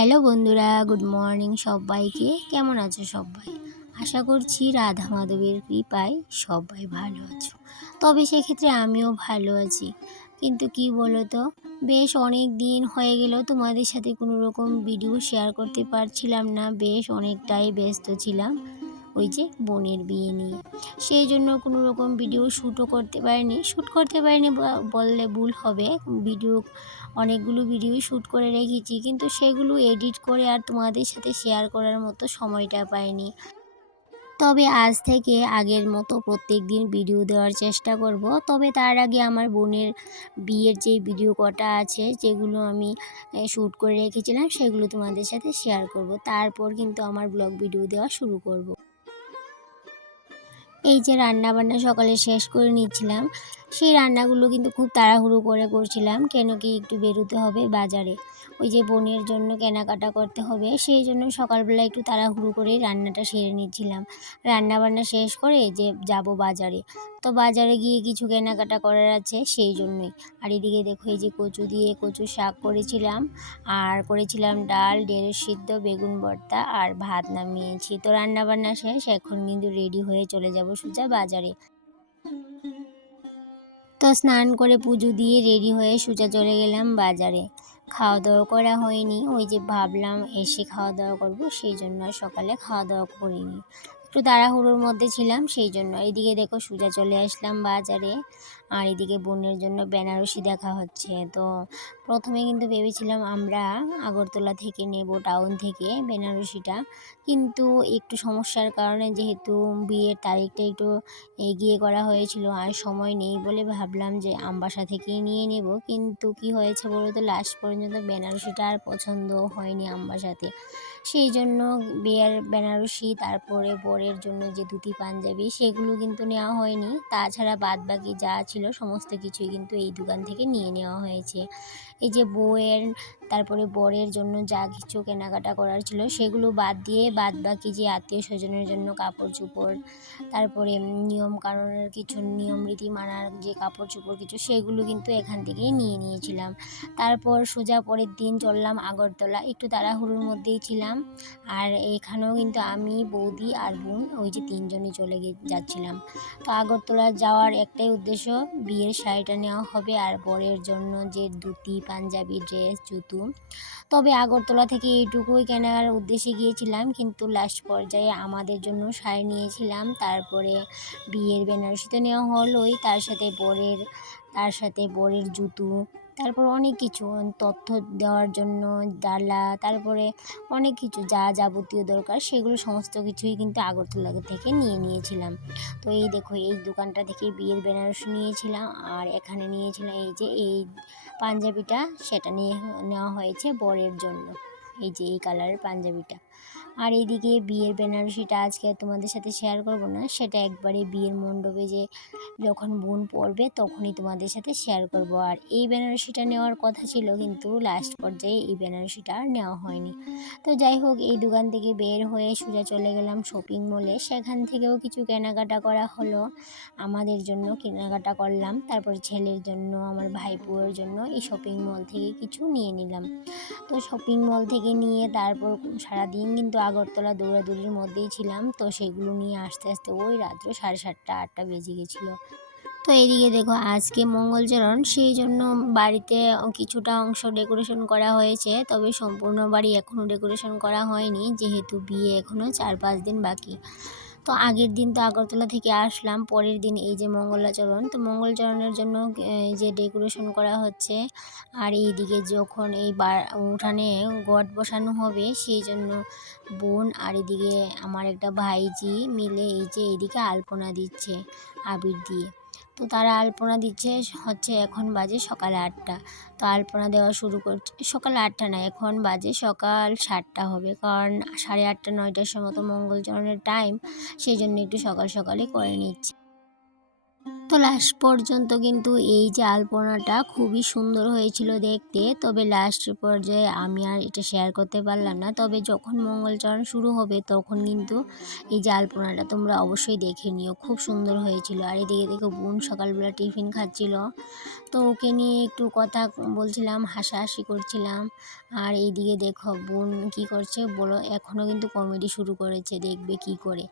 Hello বন্ধুরা, good morning সবাইকে। কেমন আছো সবাই? আশা করছি রাধা মাধবের কৃপায় সবাই ভালো আছো। তবে সেক্ষেত্রে আমিও ভালো আছি। কিন্তু কি বলো তো, বেশ অনেক দিন হয়ে গেল তোমাদের সাথে কোনো রকম ভিডিও শেয়ার করতে পারছিলাম না। বেশ অনেকটাই ব্যস্ত ছিলাম ওই যে বোনের বিয়ে নিয়ে। সেই জন্য কোনো রকম ভিডিও শ্যুটও করতে পারিনি। শ্যুট করতে পারিনি বললে ভুল হবে। ভিডিও অনেকগুলো ভিডিওই শ্যুট করে রেখেছি, কিন্তু সেগুলো এডিট করে আর তোমাদের সাথে শেয়ার করার মতো সময়টা পাইনি। তবে আজ থেকে আগের মতো প্রত্যেক দিন ভিডিও দেওয়ার চেষ্টা করব। তবে তার আগে আমার বোনের বিয়ের যে ভিডিও কটা আছে, যেগুলো আমি শ্যুট করে রেখেছিলাম, সেগুলো তোমাদের সাথে শেয়ার করব। তারপর কিন্তু আমার ব্লগ ভিডিও দেওয়া শুরু করব। এই যে রান্না বান্না সকালে শেষ করে নিচ্ছিলাম, সেই রান্নাগুলো কিন্তু খুব তাড়াহুড়ো করে করছিলাম, কেন কি একটু বেরোতে হবে বাজারে। ওই যে বোনের জন্য কেনাকাটা করতে হবে, সেই জন্য সকালবেলা একটু তাড়াহুড়ো করে রান্নাটা সেরে নিচ্ছিলাম। রান্না বান্না শেষ করে যে যাব বাজারে, তো বাজারে গিয়ে কিছু কেনাকাটা করার আছে, সেই জন্যই। আর এদিকে দেখো, এই যে কচু দিয়ে কচু শাক করেছিলাম, আর করেছিলাম ডাল, ঢেঁড়স সিদ্ধ, বেগুন ভর্তা আর ভাত নামিয়েছি। তো রান্না বান্না শেষ, এখন কিন্তু রেডি হয়ে চলে যাব সোজা বাজারে। তো স্নান করে পুজো দিয়ে রেডি হয়ে সোজা চলে গেলাম বাজারে। খাওয়া দাওয়া করা হয়নি, ওই যে ভাবলাম এসে খাওয়া দাওয়া করবো, সেই জন্য আর সকালে খাওয়া দাওয়া করিনি। একটু তাড়াহুড়োর মধ্যে ছিলাম, সেই জন্য। এইদিকে দেখো সোজা চলে আসলাম বাজারে। আর এদিকে বোনের জন্য বেনারসি দেখা হচ্ছে। তো প্রথমে কিন্তু ভেবেছিলাম আমরা আগরতলা থেকে নেব, টাউন থেকে বেনারসিটা, কিন্তু একটু সমস্যার কারণে, যেহেতু বিয়ের তারিখটা একটু এগিয়ে করা হয়েছিল আর সময় নেই বলে ভাবলাম যে আমবাসা থেকেই নিয়ে নেব। কিন্তু কি হয়েছে বলো তো, লাস্ট পর্যন্ত বেনারসিটা আর পছন্দ হয়নি আমবাসাতে। সেই জন্য বিয়ের বেনারসি, তারপরে বরের জন্য যে ধুতি পাঞ্জাবি, সেগুলো কিন্তু নেওয়া হয়নি। তাছাড়া বাদ বাকি যা ছিল সমস্ত কিছুই কিন্তু এই দোকান থেকে নিয়ে নেওয়া হয়েছে। এই যে বউয়ের, তারপরে বরের জন্য যা কিছু কেনাকাটা করার ছিল, সেগুলো বাদ দিয়ে বাদ বাকি যে আত্মীয় স্বজনের জন্য কাপড় চোপড়, তারপরে নিয়ম কানুনের কিছু, নিয়ম রীতি মানার যে কাপড় চোপড় কিছু, সেগুলো কিন্তু এখান থেকেই নিয়ে নিয়েছিলাম। তারপর সোজা পরের দিন চললাম আগরতলা। একটু তাড়াহুড়োর মধ্যেই ছিলাম। আর এখানেও কিন্তু আমি, বৌদি আর বোন, ওই যে তিনজনই চলে যাচ্ছিলাম। তো আগরতলা যাওয়ার একটাই উদ্দেশ্য, বিয়ের শাড়িটা নেওয়া হবে আর বরের জন্য যে ধুতি পাঞ্জাবি, ড্রেস, জুতো। তবে আগরতলা থেকে এইটুকুই কেনার উদ্দেশ্যে গিয়েছিলাম, কিন্তু লাস্ট পর্যায়ে আমাদের জন্য শাড়ি নিয়েছিলাম। তারপরে বিয়ের বেনারসি তো নেওয়া হলোই, তার সাথে বরের জুতো, তারপর অনেক কিছু তথ্য দেওয়ার জন্য ডালা, তারপরে অনেক কিছু যা যাবতীয় দরকার, সেগুলো সমস্ত কিছুই কিন্তু আগরতলা থেকে নিয়ে নিয়েছিলাম। তো এই দেখো, এই দোকানটা থেকে বিয়ের বেনারসি নিয়েছিলাম, আর এখানে নিয়েছিলাম এই যে এই পাঞ্জাবিটা, সেটা নেওয়া হয়েছে বরের জন্য। এই যে এই কালারের পাঞ্জাবিটা। আর এইদিকে বিয়ের বেনারসিটা আজকে তোমাদের সাথে শেয়ার করব না, সেটা একবারে বিয়ের মণ্ডপে যে যখন বোন পড়বে তখনই তোমাদের সাথে শেয়ার করব। আর এই বেনারসিটা নেওয়ার কথা ছিল, কিন্তু লাস্ট পর্যায়ে এই বেনারসিটা আর নেওয়া হয়নি। তো যাই হোক, এই দোকান থেকে বের হয়ে সোজা চলে গেলাম শপিং মলে। সেখান থেকেও কিছু কেনাকাটা করা হলো, আমাদের জন্য কেনাকাটা করলাম, তারপর ছেলের জন্য, আমার ভাইপোর জন্য এই শপিং মল থেকে কিছু নিয়ে নিলাম। তো শপিং মল থেকে নিয়ে তারপর সারাদিন কিন্তু আগরতলা দৌড়াদৌড়ির মধ্যেই ছিলাম। তো সেগুলো নিয়ে আস্তে আস্তে ওই রাত্র 7:30 8টা বেজে গেছিলো। তো এইদিকে দেখো, আজকে মঙ্গলচরণ, সেই জন্য বাড়িতে কিছুটা অংশ ডেকোরেশন করা হয়েছে, তবে সম্পূর্ণ বাড়ি এখনও ডেকোরেশন করা হয়নি, যেহেতু বিয়ে এখনও 4-5 দিন বাকি। তো আগের দিন তো আগরতলা থেকে আসলাম, পরের দিন এই যে মঙ্গলাচরণ। তো মঙ্গলচরণের জন্য এই যে ডেকোরেশন করা হচ্ছে। আর এইদিকে যখন এই উঠানে ঘট বসানো হবে, সেই জন্য বোন আর এদিকে আমার একটা ভাইজি মিলে এই যে এইদিকে আলপনা দিচ্ছে আবির দিয়ে। তো তারা আলপনা দিচ্ছে হচ্ছে, এখন বাজে সকাল 8টা। তো আলপনা দেওয়া শুরু করছে সকাল 8টা না, এখন বাজে সকাল 7টা হবে, কারণ 8:30 9টার সময় তো মঙ্গলচরণের টাইম, সেই জন্য একটু সকাল সকালই করে নিচ্ছে। তো লাস্ট পর্যন্ত কিন্তু এই যে আলপনাটা খুবই সুন্দর হয়েছিল দেখতে। তবে লাস্ট পর্যায়ে আমি আর এটা শেয়ার করতে পারলাম না, তবে যখন মঙ্গলচরণ শুরু হবে তখন কিন্তু এই যে আলপনাটা তোমরা অবশ্যই দেখে নিও, খুব সুন্দর হয়েছিল। আর এদিকে দেখো, বোন সকালবেলা টিফিন খাচ্ছিল। তো ওকে নিয়ে একটু কথা বলছিলাম, হাসাহাসি করছিলাম। আর এইদিকে দেখো বোন কি করছে বলো, এখনও কিন্তু কমেডি শুরু করেছে, দেখবে কি করে।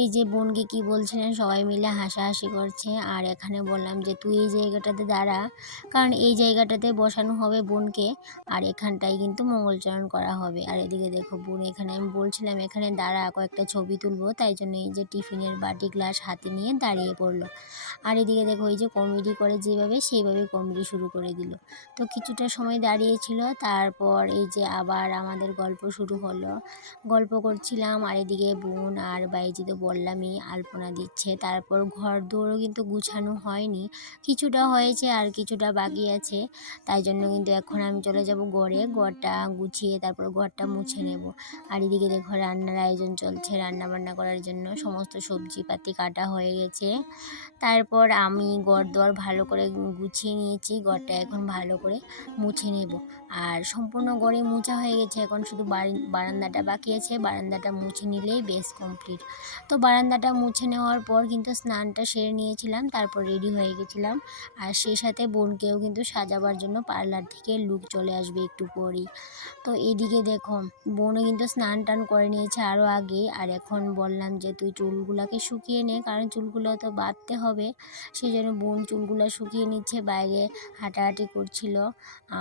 এই যে বোনকে কি বলছিলেন, সবাই মিলে হাসাহাসি করছে। আর এখানে বললাম যে তুই এই জায়গাটাতে দাঁড়া, কারণ এই জায়গাটাতে বসানো হবে বোনকে, আর এখানটায় কিন্তু মঙ্গলচরণ করা হবে। আর এদিকে দেখো বোন, এখানে আমি বলছিলাম এখানে দাঁড়া, কয়েকটা ছবি তুলবো, তাই জন্য এই যে টিফিনের বাটি গ্লাস হাতে নিয়ে দাঁড়িয়ে পড়লো। আর এদিকে দেখো এই যে কমেডি করে যেভাবে, সেইভাবে কমেডি শুরু করে দিল। তো কিছুটা সময় দাঁড়িয়েছিল, তারপর এই যে আবার আমাদের গল্প শুরু হলো। গল্প করছিলাম, আর এদিকে বোন আর বাইজি তো বললামই আলপনা দিচ্ছে। তারপর ঘর দুয়ারও কিন্তু গুছানো হয়নি, কিছুটা হয়েছে আর কিছুটা বাকি আছে। তাই জন্য কিন্তু এখন আমি চলে যাব ঘরে, ঘরটা গুছিয়ে তারপর ঘরটা মুছে নেব। আর এদিকে দেখো রান্নার আয়োজন চলছে, রান্না বান্না করার জন্য সমস্ত সবজিপাতি কাটা হয়ে গেছে। তারপর আমি ঘর-দুয়ার ভালো করে গুছিয়ে নিয়েছি, ঘরটা এখন ভালো করে মুছে নেব। আর সম্পূর্ণ ঘরে মোছা হয়ে গেছে, এখন শুধু বারান্দাটা বাকি আছে, বারান্দাটা মুছে নিলেই বেশ কমপ্লিট। তো বারান্দাটা মুছে নেওয়ার পর কিন্তু স্নানটা সেরে নিয়েছিলাম, তারপর রেডি হয়ে গেছিলাম। আর সেই সাথে বোনকেও কিন্তু সাজাবার জন্য পার্লার থেকে লুক চলে আসবে একটু পরেই। তো এদিকে দেখো বোনও কিন্তু স্নান টান করে নিয়েছে আরও আগে। আর এখন বললাম যে তুই চুলগুলোকে শুকিয়ে নে, কারণ চুলগুলো তো বাঁধতে হবে। সেই জন্য বোন চুলগুলো শুকিয়ে নিচ্ছে, বাইরে হাঁটাহাঁটি করছিল।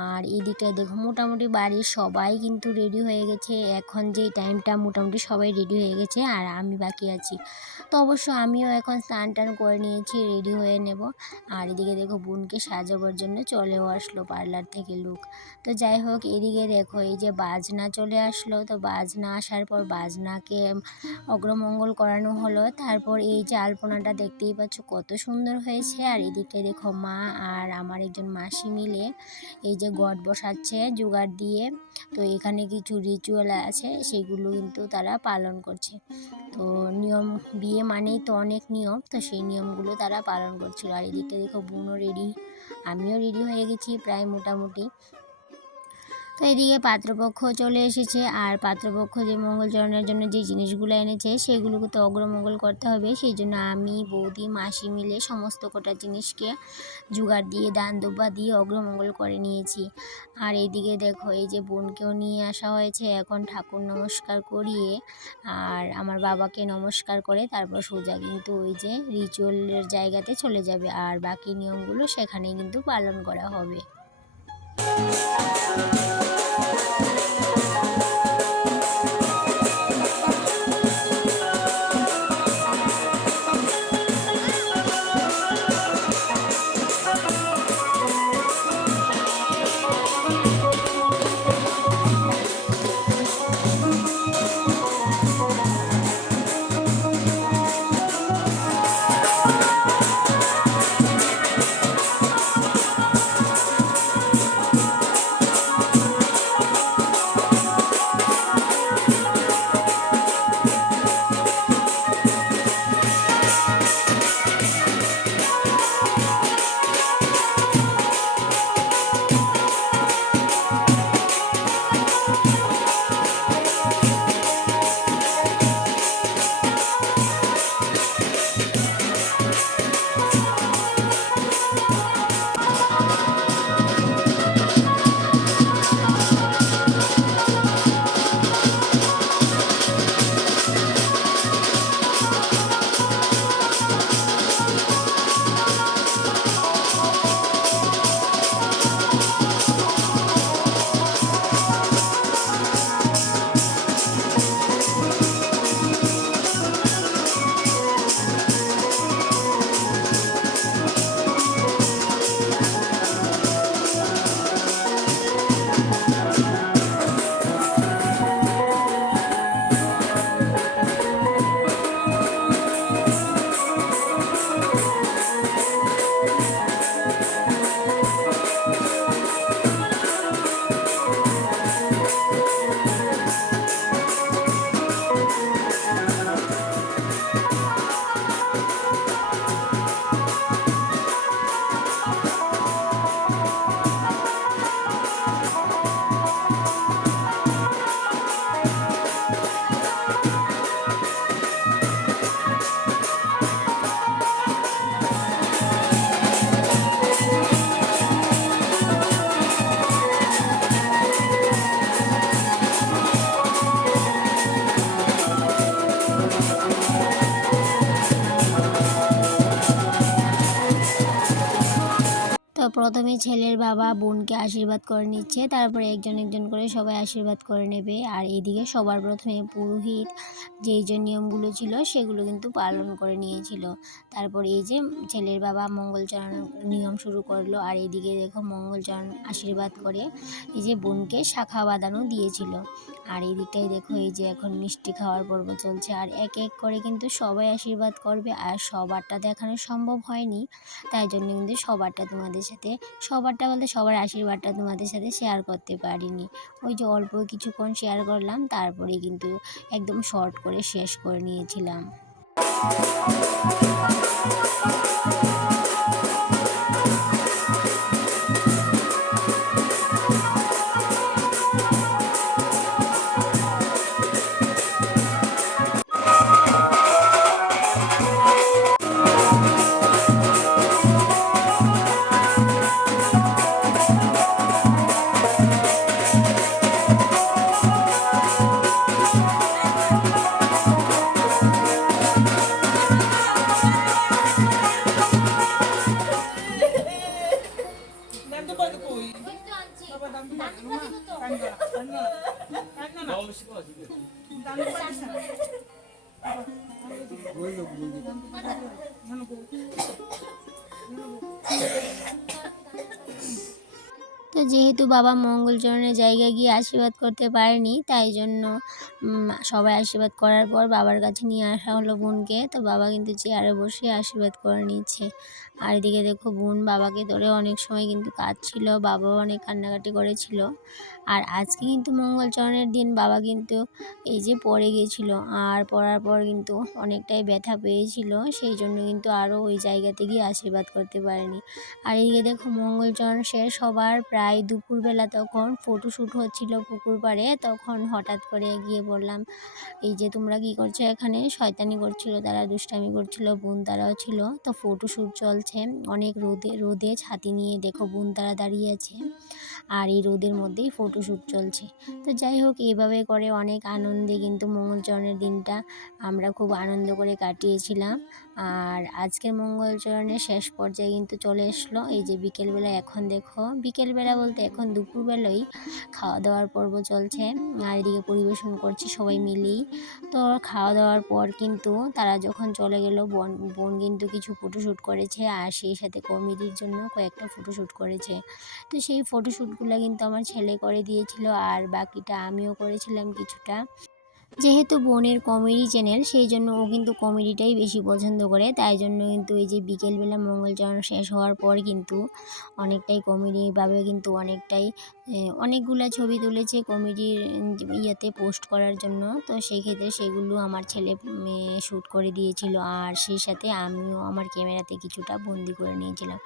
আর এদিকটায় দেখো মোটামুটি বাড়ির সবাই কিন্তু রেডি হয়ে গেছে, এখন যেই টাইমটা মোটামুটি সবাই রেডি হয়ে গেছে আর আমি বাকি আছি। তো অবশ্য আমিও এখন স্নান টান করে নিয়েছি, রেডি হয়ে নেব। আর এদিকে দেখো বোনকে সাজাবার জন্য চলেও আসলো পার্লার থেকে লুক। তো যাই হোক, এদিকে দেখো এই যে বাজনা চলে আসলো। তো বাজনা আসার পর বাজনাকে অগ্রমঙ্গল করানো হলো। তারপর এই যে আলপনাটা দেখতেই পাচ্ছ কত সুন্দর হয়েছে। আর এদিকে দেখো মা আর আমার একজন মাসি মিলে এই যে ঘট বসাচ্ছে জোগাড় দিয়ে। তো এখানে কিছু রিচুয়াল আছে, সেগুলো কিন্তু তারা পালন করছে। তো নিয়ম, বিয়ে মানেই তো অনেক নিয়ম, তো সেই নিয়মগুলো তারা পালন করছিল। আর এদিকে দেখো বোনও রেডি, আমিও রেডি হয়ে গেছি প্রায় মোটামুটি। তো এদিকে পাত্রপক্ষ চলে এসেছে, আর পাত্রপক্ষ যে মঙ্গলচরণের জন্য যে জিনিসগুলো এনেছে সেগুলোকে তো অগ্রমঙ্গল করতে হবে। সেই জন্য আমি, বৌদি, মাসি মিলে সমস্ত কটা জিনিসকে জোগাড় দিয়ে দান দুব্বা দিয়ে অগ্রমঙ্গল করে নিয়েছি। আর এইদিকে দেখো এই যে বোনকেও নিয়ে আসা হয়েছে, এখন ঠাকুর নমস্কার করিয়ে আর আমার বাবাকে নমস্কার করে তারপর সোজা কিন্তু ওই যে রিচুয়ালের জায়গাতে চলে যাবে, আর বাকি নিয়মগুলো সেখানেই কিন্তু পালন করা হবে। প্রথমে ছেলের বাবা বোনকে আশীর্বাদ করে নিচ্ছে, তারপরে একজন একজন করে সবাই আশীর্বাদ করে নেবে। আর এইদিকে সবার প্রথমে পুরোহিত যেই যে নিয়মগুলো ছিল সেগুলো কিন্তু পালন করে নিয়েছিল। তারপর এই যে ছেলের বাবা মঙ্গলচরণ নিয়ম শুরু করলো, আর এইদিকে দেখো মঙ্গলচরণ আশীর্বাদ করে এই যে বোনকে শাখা বাঁধানো দিয়েছিল। আর এই দিকটাই দেখো এই যে এখন মিষ্টি খাওয়ার পর্ব চলছে, আর এক এক করে কিন্তু সবাই আশীর্বাদ করবে। আর সবারটা দেখানো সম্ভব হয়নি, তাই জন্য কিন্তু সবারটা বলতে সবার আশীর্বাদটা তোমাদের সাথে শেয়ার করতে পারিনি। ওই যে অল্প কিছুক্ষণ শেয়ার করলাম, তারপরে কিন্তু একদম শর্ট করে শেষ করে নিয়েছিলাম। তো যেহেতু বাবা মঙ্গলচরণের জায়গায় গিয়ে আশীর্বাদ করতে পারেনি, তাই জন্য সবাই আশীর্বাদ করার পর বাবার কাছে নিয়ে আসা হলো বোনকে। তো বাবা কিন্তু চেয়ারে বসে আশীর্বাদ করে নিচ্ছে। আর এদিকে দেখো বোন বাবাকে ধরে অনেক সময় কিন্তু কাঁদছিল, বাবাও অনেক কান্নাকাটি করেছিল। আর আজকে কিন্তু মঙ্গলচরণের দিন বাবা কিন্তু এই যে পড়ে গিয়েছিল, আর পড়ার পর কিন্তু অনেকটাই ব্যথা পেয়েছিল, সেই জন্য কিন্তু আরও ওই জায়গাতে গিয়ে আশীর্বাদ করতে পারেনি। আর এইদিকে দেখো মঙ্গলচরণ শেষ হবার প্রায় দুপুরবেলা তখন ফটোশ্যুট হচ্ছিল পুকুর পাড়ে, তখন হঠাৎ করে গিয়ে বললাম এই যে তোমরা কি করছো এখানে, শয়তানি করছিল তারা, দুষ্টামি করছিল, বোন তারাও ছিল। তো ফটোশ্যুট চলছে অনেক রোদে ছাতি নিয়ে দেখো বোন তারা দাঁড়িয়ে আছে, আর এই রোদের মধ্যেই ফটোশ্যুট চলছে। তো যাই হোক, এইভাবে করে অনেক আনন্দে কিন্তু মঙ্গলচরণের দিনটা আমরা খুব আনন্দ করে কাটিয়েছিলাম। আর আজকের মঙ্গলচরণের শেষ পর্যায়ে কিন্তু চলে আসলো এই যে বিকেলবেলা। এখন দেখো বিকেলবেলা বলতে এখন দুপুরবেলায় খাওয়া দাওয়ার পর্ব চলছে, আর এদিকে পরিবেশন করছি সবাই মিলেই। তো খাওয়া দাওয়ার পর কিন্তু তারা যখন চলে গেল, বোন কিন্তু কিছু ফটোশ্যুট করেছে, আর সেই সাথে কমেডির জন্য কয়েকটা ফটোশ্যুট করেছে। তো সেই ফটোশ্যুটগুলো কিন্তু আমার ছেলে করে দিয়েছিল, আর বাকিটা আমিও করেছিলাম কিছুটা। যেহেতু বোনের কমেডি চ্যানেল, সেই জন্য ও কিন্তু কমেডিটাই বেশি পছন্দ করে, তাই জন্য কিন্তু এই যে বিকেলবেলা মঙ্গলচরণ শেষ হওয়ার পর কিন্তু অনেকটাই কমেডিভাবে কিন্তু অনেকগুলা ছবি তুলেছে কমেডির ইয়েতে পোস্ট করার জন্য। তো সেই ক্ষেত্রে সেগুলো আমার ছেলে শ্যুট করে দিয়েছিল, আর সেই সাথে আমিও আমার ক্যামেরাতে কিছুটা বন্দি করে নিয়েছিলাম।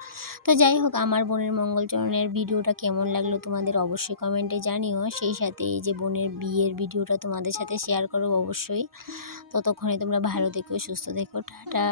তো যাই হোক, আমার বোনের মঙ্গলচরণের ভিডিওটা কেমন লাগলো তোমাদের অবশ্যই কমেন্টে জানিও। সেই সাথে এই যে বোনের বিয়ের ভিডিওটা তোমাদের সাথে শেয়ার করো অবশ্যই। ততক্ষণে তোমরা ভালো থেকো, সুস্থ থেকো, টাটা।